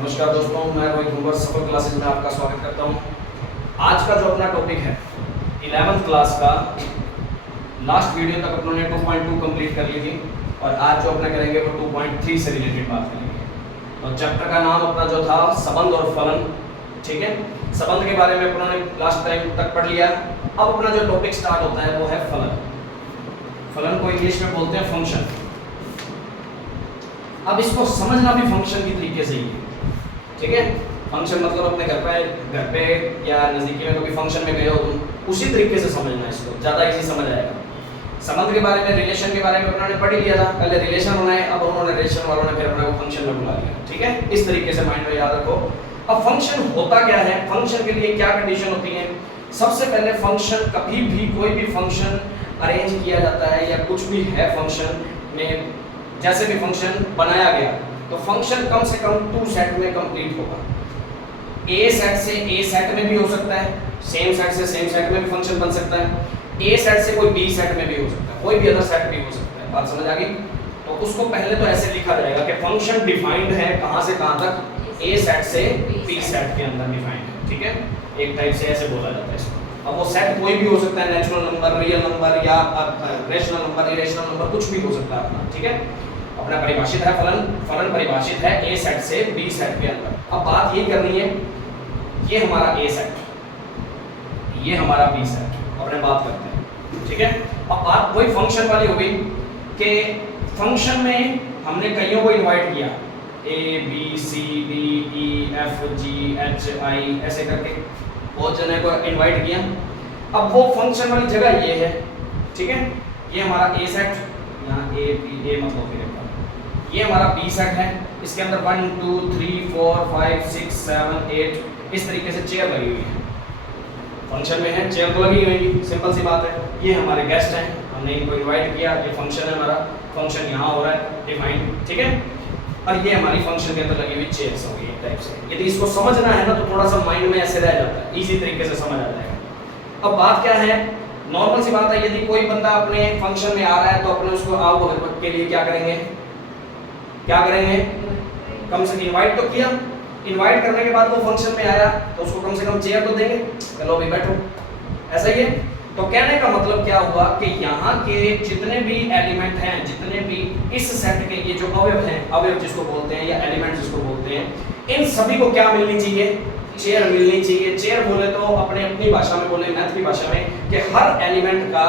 नमस्कार दोस्तों, मैं रोहित कुमार सफल क्लासेज में आपका स्वागत करता हूं। आज का जो अपना टॉपिक है 11th क्लास का, लास्ट वीडियो तक अपनों ने 2.2 कंप्लीट कर ली थी और आज जो अपना करेंगे वो 2.3 से रिलेटेड बात करेंगे। तो चैप्टर का नाम अपना जो था संबंध और फलन, ठीक है। संबंध के बारे में अपनों ने लास्ट टाइम तक पढ़ लिया। अब अपना जो टॉपिक स्टार्ट होता है वो है फलन। फलन को इंग्लिश में बोलते हैं फंक्शन। अब इसको समझना भी फंक्शन की तरीके से ही है, ठीक है। फंक्शन मतलब अपने घर पे या नज़दीकी में कभी फंक्शन में गए हो तुम, उसी तरीके से समझना है इसको, ज़्यादा इजी समझ आएगा। संबंध के बारे में, रिलेशन के बारे में उन्होंने पढ़ ही लिया था। पहले रिलेशन बनाए, अब उन्होंने रिलेशन वालों ने फिर अपने को फंक्शन में बुला लिया, ठीक है। इस तरीके से माइंड में याद रखो। अब फंक्शन होता क्या है, फंक्शन के लिए क्या कंडीशन होती है। सबसे पहले फंक्शन, कभी भी कोई भी फंक्शन अरेंज किया जाता है या कुछ भी है फंक्शन में, जैसे भी फंक्शन बनाया गया तो फंक्शन कम से कम 2 सेट में कंप्लीट होगा। ए सेट से ए सेट में भी हो सकता है, सेम सेट से सेम सेट में भी फंक्शन बन सकता है, ए सेट से कोई बी सेट में भी हो सकता है, कोई भी अदर सेट भी हो सकता है। बात समझ आ गई। तो उसको पहले तो ऐसे लिखा जाएगा कि फंक्शन डिफाइंड है कहां से कहां तक, ए सेट से बी सेट के अंदर डिफाइंड है, ठीक है। एक टाइप से ऐसे बोला जाता है इसको। अब वो सेट कोई भी हो सकता है, नेचुरल नंबर, रियल नंबर या रेशनल नंबर, इरेशनल नंबर, कुछ भी हो सकता है अपना, ठीक है। अपना परिभाषित है फलन। फलन परिभाषित है ए सेट से बी सेट के अंदर। अब बात ये करनी है, ये हमारा ए सेट, ये हमारा बी सेट, अपने बात करते हैं, ठीक है। अब बात वही फंक्शन वाली हो गई कि फंक्शन में हमने कईयों को इनवाइट किया, A B C D E F G H I ऐसे करके बहुत जने को इनवाइट किया। अब वो फंक्शन वाली जगह ये है, ठीक है। ये हमारा ए सेट, यहाँ ए बी, ए मतलब ये हमारा बी सेट है। इसके अंदर 1 2 3 4 5 6 7 8 इस तरीके से चेयर लगी हुई है। फंक्शन में है, चेयर तो लगी हुई, सिंपल सी बात है। ये हमारे गेस्ट हैं, हमने इनको इनवाइट किया, ये फंक्शन है हमारा, फंक्शन यहाँ हो रहा है डिफाइन, ठीक है। और ये हमारी फंक्शन के अंदर लगी हुई चेयर्स होगी एक टाइप से। यदि इसको समझना है ना तो थोड़ा सा माइंड में ऐसे रह जाता है, इजी तरीके से समझ आ जाएगा। अब बात क्या है, नॉर्मल सी बात है, यदि कोई बंदा अपने फंक्शन में आ रहा है तो अपने उसको आओ भगत के लिए क्या करेंगे, कम से इनवाइट तो किया। इनवाइट करने के बाद वो फंक्शन में आया तो उसको कम से कम चेयर तो देंगे, चलो भी बैठो, ऐसा ही है। तो कहने का मतलब क्या हुआ कि यहाँ के जितने भी एलिमेंट हैं, जितने भी इस सेट के ये जो अवयव हैं, अवयव जिसको बोलते हैं या एलिमेंट जिसको बोलते हैं, इन सभी को क्या मिलनी चाहिए, चेयर मिलनी चाहिए। चेयर बोले तो अपनी भाषा में बोले, मैथ की भाषा में, कि हर एलिमेंट का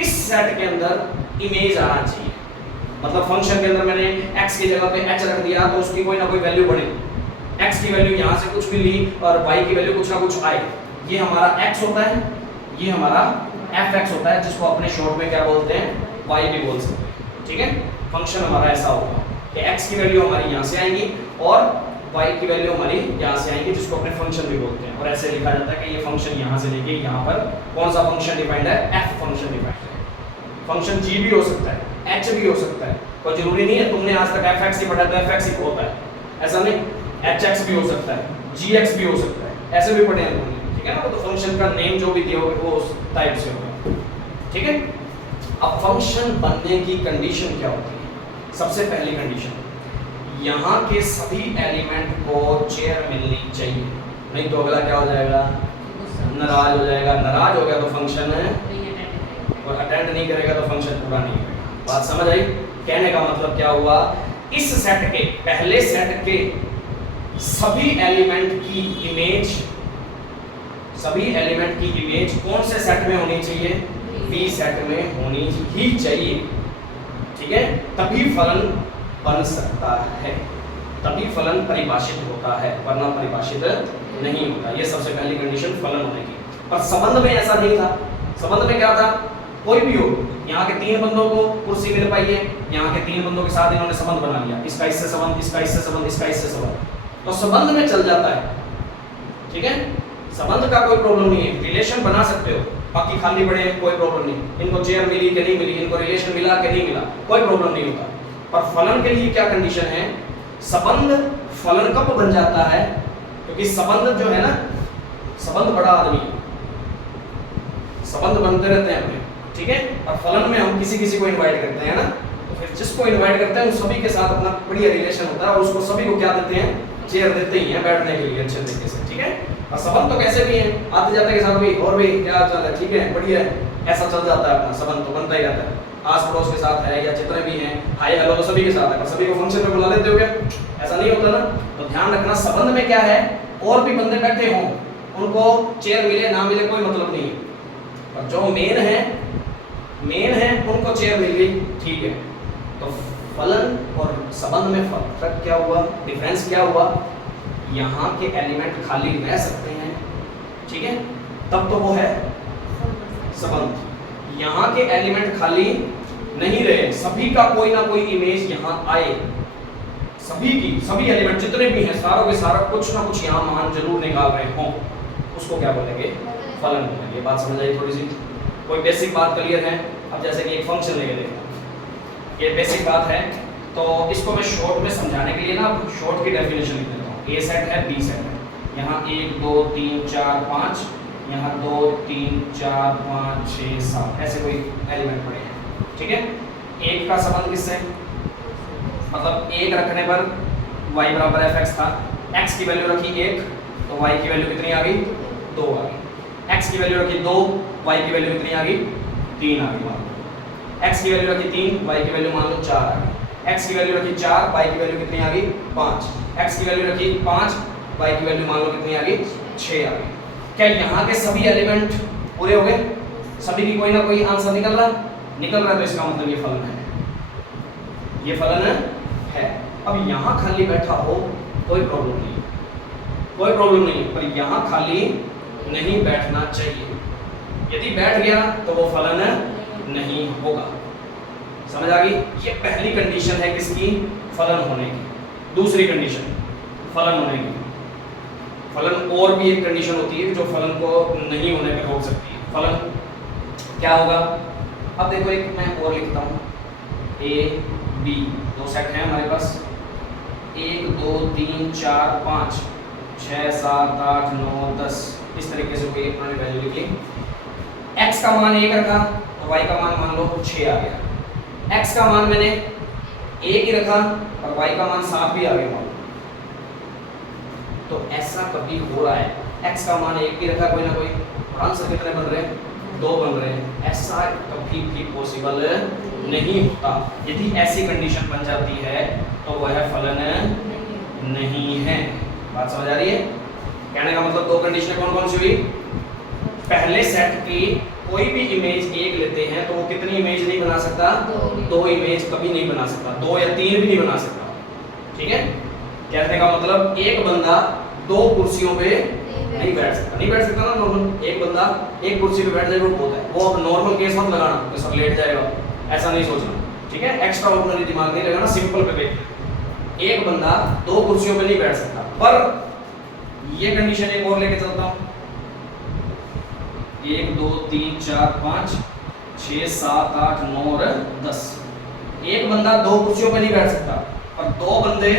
इस सेट के अंदर इमेज आना चाहिए। मतलब फंक्शन के अंदर मैंने x की जगह पे h रख दिया तो उसकी कोई ना कोई वैल्यू बढ़े, x की वैल्यू यहाँ से कुछ भी ली और y की वैल्यू कुछ ना कुछ आए। ये हमारा x होता है, ये हमारा fx होता है, जिसको अपने शॉर्ट में क्या बोलते हैं, y भी बोल सकते हैं, ठीक है। फंक्शन हमारा ऐसा होगा कि x की वैल्यू हमारी यहाँ से आएगी और y की वैल्यू हमारी यहाँ से आएगी, जिसको अपने फंक्शन भी बोलते हैं। और ऐसे लिखा जाता है कि ये फंक्शन यहाँ से लेके यहाँ पर कौन सा फंक्शन डिफाइंड है, f फंक्शन डिफाइंड है। फंक्शन g भी हो सकता है, h भी हो सकता है, कोई जरूरी नहीं है तुमने आज तक fx ही पढ़ा तो fx ही होता है, ऐसा नहीं। hx भी हो सकता है, gx भी हो सकता है, ऐसे भी पढ़े हैं तुमने, ठीक है ना। तो फंक्शन का नेम जो भी दिया होगा वो उस टाइप से होगा, ठीक है। अब फंक्शन बनने की कंडीशन क्या होती है, सबसे पहली कंडीशन, यहाँ के सभी एलिमेंट को चेयर मिलनी चाहिए, नहीं तो अगला क्या हो जाएगा, नाराज हो जाएगा। नाराज हो गया तो फंक्शन है, और अटेंड नहीं करेगा तो फंक्शन पूरा नहीं होगा। बात समझ आई। कहने का मतलब क्या हुआ, इस सेट के, पहले सेट के सभी एलिमेंट की इमेज, सभी एलिमेंट की इमेज कौन से सेट में होनी चाहिए, बी सेट में होनी ही चाहिए, ठीक है। तभी फलन बन सकता है, तभी फलन परिभाषित होता है, वरना परिभाषित नहीं होता। ये सबसे पहली कंडीशन फलन होने की। पर संबंध में ऐसा नहीं था। संबंध में क्या था, कोई भी हो, यहाँ के 3 बंदों को कुर्सी मिल पाई है, यहाँ के 3 बंदों के साथ इन्होंने संबंध बना लिया, इसका इससे संबंध, इसका इससे संबंध, इसका इससे संबंध, तो संबंध में चल जाता है, ठीक है। संबंध का कोई प्रॉब्लम नहीं है, रिलेशन बना सकते हो, बाकी खाली पड़े कोई प्रॉब्लम नहीं। इनको चेयर मिली कि नहीं मिली, इनको रिलेशन मिला कि नहीं मिला, कोई प्रॉब्लम नहीं होता। पर फलन के लिए क्या कंडीशन है, संबंध फलन कब बन जाता है, क्योंकि संबंध जो है ना, संबंध बड़ा आदमी, संबंध बनते रहते हैं अपने, ठीक है। और फलन में हम किसी को इनवाइट करते हैं ना, तो फिर जिसको इनवाइट करते हैं उन सभी के साथ अपना बढ़िया रिलेशन होता है और उसको सभी को क्या देते हैं, चेयर देते ही हैं बैठने के लिए अच्छे तरीके से, ठीक है। और संबंध तो कैसे भी हैं, आते जाते के साथ भी, और भी क्या चल है, ठीक है, बढ़िया है, ऐसा चल जाता है अपना, संबंध तो बनता ही रहता है। आस पड़ोस के साथ है या जितने भी हैं, हाय हेलो तो सभी के साथ है, पर सभी को फंक्शन में बुला लेते हो क्या? ऐसा नहीं होता ना। तो ध्यान रखना, संबंध में क्या है, और भी बंदे बैठे हों, उनको चेयर मिले ना मिले कोई मतलब नहीं है, और जो मेन है उनको चेयर मिल गई, ठीक है। तो फलन और संबंध में फर्क क्या हुआ, डिफरेंस क्या हुआ? यहाँ के एलिमेंट खाली रह सकते हैं, ठीक है, तब तो वो है संबंध। यहाँ के एलिमेंट खाली नहीं रहे, सभी का कोई ना कोई इमेज यहाँ आए, सभी एलिमेंट जितने भी हैं सारों के सारा कुछ ना कुछ यहाँ मान जरूर निकाल रहे हों, उसको क्या बोलेंगे? फलन बोलेंगे। बात समझ आई थोड़ी सी? कोई बेसिक बात क्लियर है? अब जैसे कि एक फंक्शन लेके देखते हैं, ये बेसिक बात है, तो इसको मैं शॉर्ट में समझाने के लिए ना शॉर्ट की डेफिनेशन लिख देता हूँ। ए सेट है, बी सेट है, यहाँ 1 2 3 4 5, यहाँ 2 3 4 5 6 7 ऐसे कोई एलिमेंट पड़े हैं, ठीक है। एक का संबंध किससे? मतलब एक रखने पर y बराबर fx था, x की वैल्यू रखी 1 तो y की वैल्यू कितनी आ गई? 2 आ गई। x की वैल्यू रखी 2, y की वैल्यू कितनी आ गई? 3 आ गई मान लो। x की वैल्यू रखी 3, y की वैल्यू मान लो 4 आ गई। x की वैल्यू रखी 4, y की वैल्यू कितनी आ गई? 5। x की वैल्यू रखी 5, y की वैल्यू मान लो कितनी आ गई? 6 आ गई। क्या यहाँ के सभी एलिमेंट पूरे हो गए? सभी की कोई ना कोई आंसर निकल रहा है, तो इसका मतलब ये फलन है, ये फलन है। अब यहाँ खाली बैठा हो कोई प्रॉब्लम नहीं, पर यहाँ खाली नहीं बैठना चाहिए। यदि बैठ गया तो वो फलन नहीं होगा। समझ आ गई? ये पहली कंडीशन है किसकी? फलन होने की। दूसरी कंडीशन फलन होने की, फलन और भी एक कंडीशन होती है जो फलन को नहीं होने पे रोक सकती है। फलन क्या होगा? अब देखो एक मैं और लिखता हूँ, ए बी दो सेट हैं हमारे पास, 1 2 3 4 5 6 7 8 9 10 इस तरीके से कोई अपनी वैल्यू लिख ली। x का मान 1 रखा तो y का मान मान लो 6 आ गया। x का मान मैंने 1 ही रखा और y का मान 7 भी आ गया मान लो। तो ऐसा कभी हो रहा है, x का मान 1 भी रखा कोई ना कोई, आंसर कितने बन रहे हैं? 2 बन रहे हैं। ऐसा कभी भी पॉसिबल नहीं होता। यदि ऐसी कंडीशन बन जाती है तो वह फलन नहीं है। बात समझ आ रही है? कहने का मतलब 2 कंडीशन कौन कौन सी हुई? पहले सेट की कोई भी इमेज 1 लेते हैं तो वो कितनी इमेज नहीं बना सकता? 2 इमेज कभी नहीं बना सकता, 2 या 3 भी नहीं बना सकता, ठीक है। कहने का मतलब एक बंदा 2 कुर्सियों पे नहीं बैठ सकता ना। नॉर्मल एक बंदा एक कुर्सी पे बैठ जाए वो बहुत है। वो अब नॉर्मल केस मत लगाना कि सब लेट जाएगा, ऐसा नहीं सोचना, ठीक है। एक्स्ट्रा ऑर्डिनरी दिमाग नहीं लगाना, सिंपल पे बैठ। एक बंदा 2 कुर्सियों पे नहीं बैठ सकता। पर ये कंडीशन एक और लेके चलता हूं, 1 2 3 4 5 6 7 8 9 और 10। एक बंदा 2 कुर्सियों पे नहीं बैठ सकता, पर 2 बंदे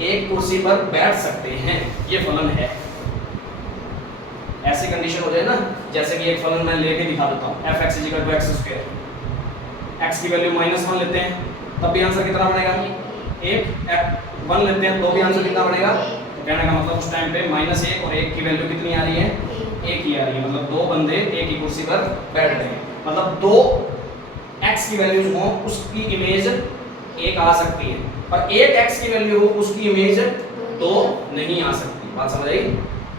एक कुर्सी पर बैठ सकते हैं, ये फलन है। ऐसी कंडीशन हो जाए ना, जैसे कि एक फलन मैं लेके दिखा देता हूं, fx = x²। x की वैल्यू -1 लेते हैं तब भी आंसर कितना बनेगा? 1 1 लेते हैं तो भी आंसर कितना बनेगा? तो कहने का मतलब उस टाइम पे -1 और 1 की वैल्यू कितनी आ रही है? 1 ही आ रही है। मतलब 2 बंदे एक ही कुर्सी पर बैठ रहे हैं, मतलब 2 x की वैल्यूज हो उसकी इमेज 1 आ सकती है, पर 1 x की वैल्यू हो उसकी इमेज 2 नहीं आ सकती। बात समझ आई?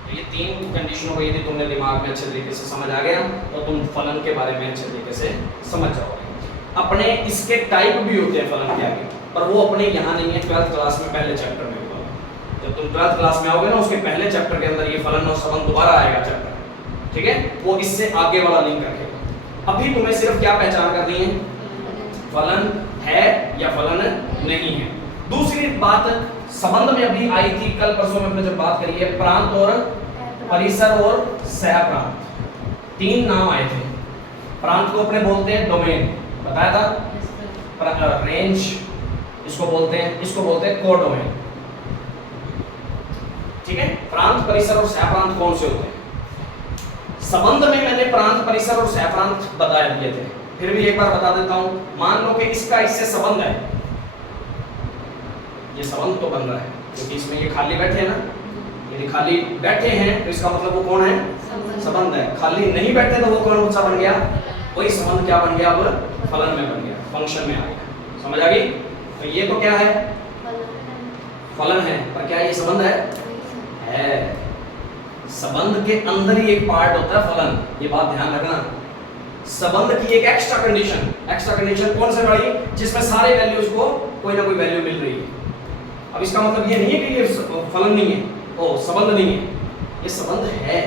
तो ये 3 कंडीशनों को यदि तुमने दिमाग में अच्छे तरीके से समझ आ गया तो तुम फलन के बारे में अच्छे तरीके से समझ जाओगे। अपने इसके टाइप भी होते हैं फलन के आगे, पर वो अपने यहाँ नहीं है, 12th क्लास में पहले चैप्टर में होगा। जब तुम 12th क्लास में आओगे ना, उसके पहले चैप्टर के अंदर ये फलन और संबंध दोबारा आएगा चैप्टर, ठीक है। वो इससे आगे वाला लिंक रखेगा। अभी तुम्हें सिर्फ क्या पहचान करनी है? फलन है या फलन नहीं है। दूसरी बात संबंध में अभी आई थी, कल परसों में हमने जब बात करी है, प्रांत और परिसर और सहप्रांत, 3 नाम आए थे। प्रांत को अपने बोलते हैं डोमेन, बताया था। रेंज इसको बोलते हैं कोडोमेन, ठीक है। प्रांत, परिसर और सहप्रांत कौन से होते हैं? संबंध में मैंने प्रांत, परिसर और सहप्रांत बता दिए थे, फिर भी एक बार बता देता हूं। मान लो कि इसका इससे संबंध है, ये संबंध तो बन रहा है, क्योंकि इसमें ये खाली बैठे हैं ना, यदि खाली बैठे हैं तो इसका मतलब वो कौन है, संबंध है। खाली नहीं बैठे तो वो कौन सा बन गया, वही संबंध क्या बन गया, अब फलन में बन गया, फंक्शन में आ गया। समझ आ गई? तो ये तो क्या है, फलन है, पर क्या ये संबंध है? संबंध के अंदर ही एक पार्ट होता है फलन, ये बात ध्यान रखना। संबंध की एक एक्स्ट्रा कंडीशन कौन से वाली, जिसमें सारे वैल्यूज को कोई ना कोई वैल्यू मिल रही है। अब इसका मतलब ये नहीं है कि ये फलन नहीं है, ओ संबंध नहीं है, ये संबंध है,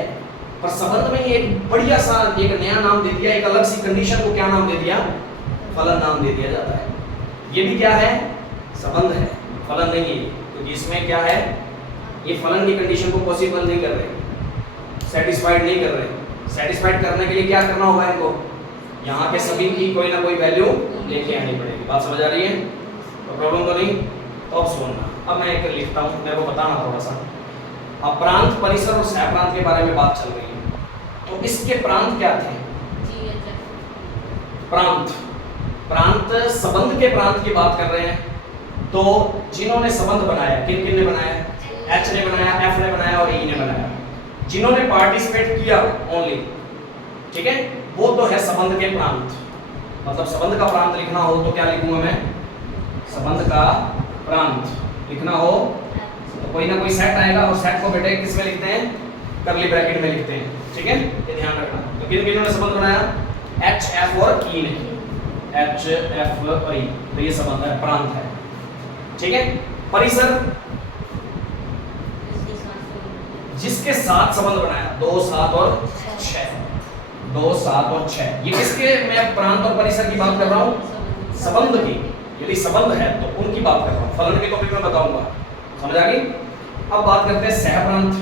पर संबंध में एक बढ़िया सा एक नया नाम दे दिया, एक अलग सी कंडीशन को क्या नाम दे दिया, फलन नाम दे दिया जाता है। ये भी क्या है, संबंध है, फलन नहीं है, क्योंकि इसमें क्या है, ये फलन की कंडीशन को पॉसिबल नहीं कर रहे, सेटिस्फाइड नहीं कर रहे। सेटिस्फाइड करने के लिए क्या करना होगा इनको, यहाँ के सभी की कोई ना कोई वैल्यू लेके आनी पड़ेगी। बात समझ आ रही है? तो प्रॉब्लम तो नहीं? तो अब सुनना, अब मैं एक लिखता हूँ, मेरे को बताना थोड़ा सा। अब प्रांत, परिसर और सह प्रांत के बारे में बात चल रही है, तो इसके प्रांत क्या थे? प्रांत संबंध के प्रांत की बात कर रहे हैं। तो जिन्होंने संबंध बनाया, किन किन ने बनाया? एच ने बनाया, एफ ने बनाया और ई ने बनाया। जिन्होंने पार्टिसिपेट किया ओनली, ठीक है, वो तो है संबंध के प्रांत। मतलब संबंध का प्रांत लिखना हो तो क्या लिखूंगा मैं, संबंध का प्रांत लिखना हो तो कोई ना कोई सेट आएगा, और सेट को बेटे किस में लिखते हैं, कर्ली ब्रैकेट में लिखते हैं, ठीक है, ये ध्यान रखना। तो किन किन्होंने संबंध बनाया, एच, एफ और ई ने, एच, एफ और ई, तो ये संबंध है, प्रांत है, ठीक है। परिसर, जिसके साथ संबंध बनाया, 2, 7 और 6, 2, 7 और 6, ये किसके, मैं प्रांत और परिसर की बात कर रहा हूँ, संबंध की। यदि संबंध है तो उनकी बात कर रहा हूँ, फलन के टॉपिक में बताऊंगा। समझ आ गई? अब बात करते हैं सहप्रांत।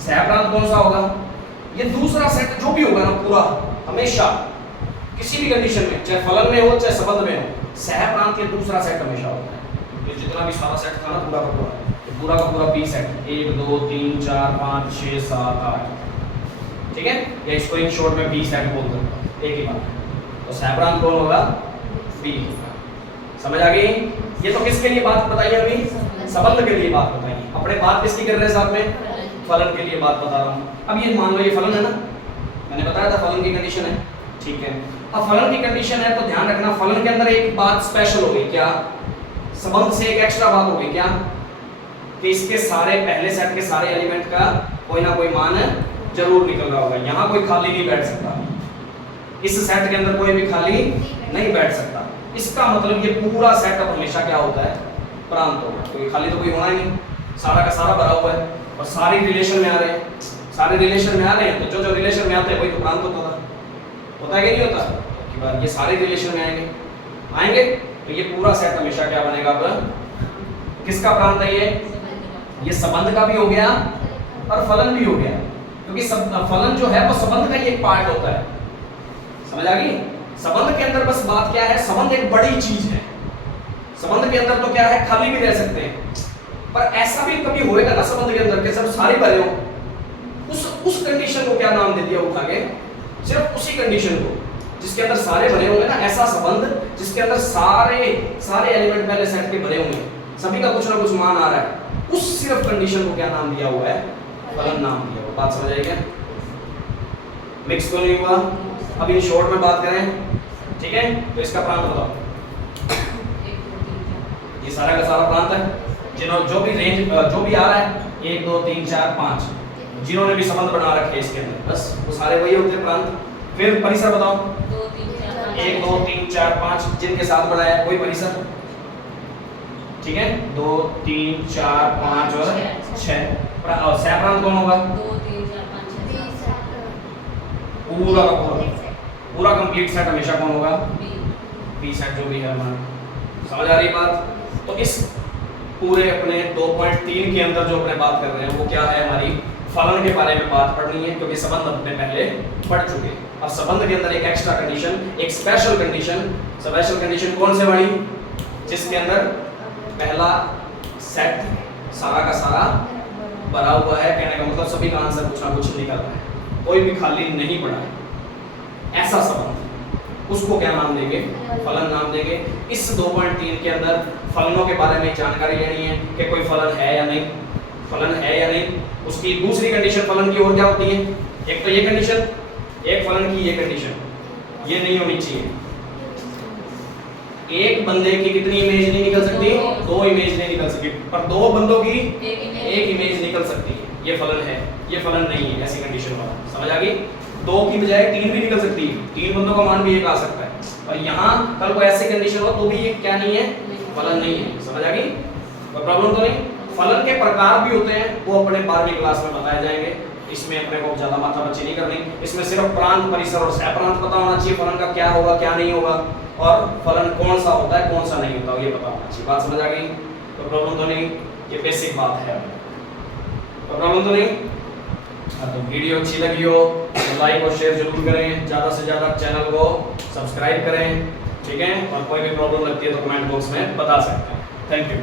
सहप्रांत कौन सा होगा, ये दूसरा सेट जो भी होगा ना पूरा, हमेशा किसी भी कंडीशन में, चाहे फलन में हो चाहे संबंध में हो, सहप्रांत के दूसरा सेट हमेशा होता है। ये जितना भी सारा सेट था ना पूरा का पूरा बी सेट, 1, 2, 3, 4, 5, 6, 7, 8, ठीक है, या इसको इन शॉर्ट में बी सेट बोल दो, एक ही बात। तो सहप्रांत कौन होगा, बी। समझ आ गई? ये तो किसके लिए बात बताइए, अभी संबंध के लिए बात बताइए, अपने बात किसकी कर रहे हैं साथ में, फलन के लिए बात बता रहा हूँ। अब ये मान लो ये फलन है ना, मैंने बताया था फलन की कंडीशन है, ठीक है। अब फलन की कंडीशन है तो ध्यान रखना, फलन के अंदर एक बात स्पेशल होगी, क्या, संबंध से एक एक्स्ट्रा बात होगी, क्या, कि इसके सारे पहले सेट के सारे एलिमेंट का कोई ना कोई मान जरूर निकल रहा होगा। यहाँ कोई खाली नहीं बैठ सकता, इस सेट के अंदर कोई भी खाली नहीं बैठ सकता। इसका मतलब ये पूरा सेटअप हमेशा क्या होता है, प्रांत होगा, कोई खाली तो कोई होना ही नहीं, सारा का सारा भरा हुआ है और सारे रिलेशन में आ रहे हैं, सारे रिलेशन में आ रहे हैं, तो जो रिलेशन में आते हैं वही तो प्रांत होता है कि नहीं होता? कि बात ये सारे रिलेशन में आएंगे तो ये पूरा सेट हमेशा क्या बनेगा, अब किसका प्रांत है, ये संबंध का भी हो गया और फलन भी हो गया, क्योंकि फलन जो है वो संबंध का ही एक पार्ट होता है। समझ आ गई? संबंध के अंदर बस बात क्या है, संबंध एक बड़ी चीज है, संबंध के अंदर तो क्या है, खाली भी रह सकते हैं, पर ऐसा भी कभी होएगा ना संबंध के अंदर के सब सारे भरे हो, उस कंडीशन को क्या नाम दे दिया उठा के, सिर्फ उसी कंडीशन को जिसके अंदर सारे भरे होंगे ना, ऐसा संबंध जिसके अंदर सारे एलिमेंट पहले सेट के भरे होंगे, सभी का कुछ ना कुछ मान आ रहा है, उस सिर्फ कंडीशन को क्या नाम दिया हुआ है, फलन नाम दिया हुआ। बात समझ आई क्या? मिक्स तो नहीं हुआ? अब इन शॉर्ट में बात करें, ठीक है, तो इसका प्रांत बताओ। ये सारा का सारा प्रांत है, जो भी रेंज जो भी आ रहा है, 1, 2, 3, 4, 5, जिन्होंने भी संबंध बना रखे हैं इसके अंदर, बस वो सारे वही होते हैं प्रांत। फिर परिसर बताओ, 1, 2, 3, 4, 5 जिनके साथ बनाया कोई परिसर, ठीक है, 2, 3, 4, 5 और 6। सहप्रांत कौन होगा, 2, 3, 4, 5, 6, पूरा कंप्लीट सेट हमेशा कौन होगा, बी सेट जो भी है हमारा। समझ आ रही बात? तो इस पूरे अपने 2.3 के अंदर जो अपने बात कर रहे हैं वो क्या है, हमारी फलन के बारे में बात पढ़नी है, क्योंकि संबंध अपने पहले पढ़ चुके। अब संबंध के अंदर एक एक्स्ट्रा कंडीशन, एक स्पेशल कंडीशन कौन से वाली, जिसके अंदर पहला सेट सारा का सारा भरा हुआ है, कहने का मतलब सभी का आंसर कुछ ना कुछ निकल रहा है, कोई भी खाली नहीं पड़ा है, ऐसा संबंध। उसको क्या नाम देंगे? फलन नाम देंगे। इस 2.3 के अंदर फलनों के बारे में जानकारी लेनी है कि कोई फलन है या नहीं, फलन है या नहीं। उसकी दूसरी कंडीशन फलन की और क्या होती है? एक तो ये कंडीशन, एक फलन की ये कंडीशन, ये नहीं होनी चाहिए। एक बंदे की कितनी इमेज नहीं निकल सकती? 2 इमेज नहीं निकल सकती, पर 2 बंदों की एक इमेज निकल सकती है। ये फलन है, ये फलन नहीं है, ऐसी कंडीशन वाला। समझ आ गई? 2 की बजाय 3 भी निकल सकती है, 3 बंदों का मान भी एक आ सकता है। और यहाँ कल को ऐसी कंडीशन हो तो भी ये क्या नहीं है? फलन नहीं है। समझ आ गई? कोई प्रॉब्लम तो नहीं? फलन के प्रकार भी होते हैं, वो अपने 12वीं क्लास में बताए जाएंगे। इसमें अपने को ज्यादा माथापच्ची नहीं करनी। इसमें सिर्फ प्रांत, परिसर और सहप्रांत पता होना चाहिए, फलन का क्या होगा क्या नहीं होगा, और फलन कौन सा होता है कौन सा नहीं होता ये पता होना चाहिए। बात समझ आ गई? तो प्रॉब्लम तो नहीं? ये बेसिक बात है। तो प्रॉब्लम तो नहीं? हाँ, तो वीडियो अच्छी लगी हो तो लाइक और शेयर जरूर करें, ज़्यादा से ज़्यादा चैनल को सब्सक्राइब करें, ठीक है? और कोई भी प्रॉब्लम लगती है तो कमेंट बॉक्स में बता सकते हैं। Thank you.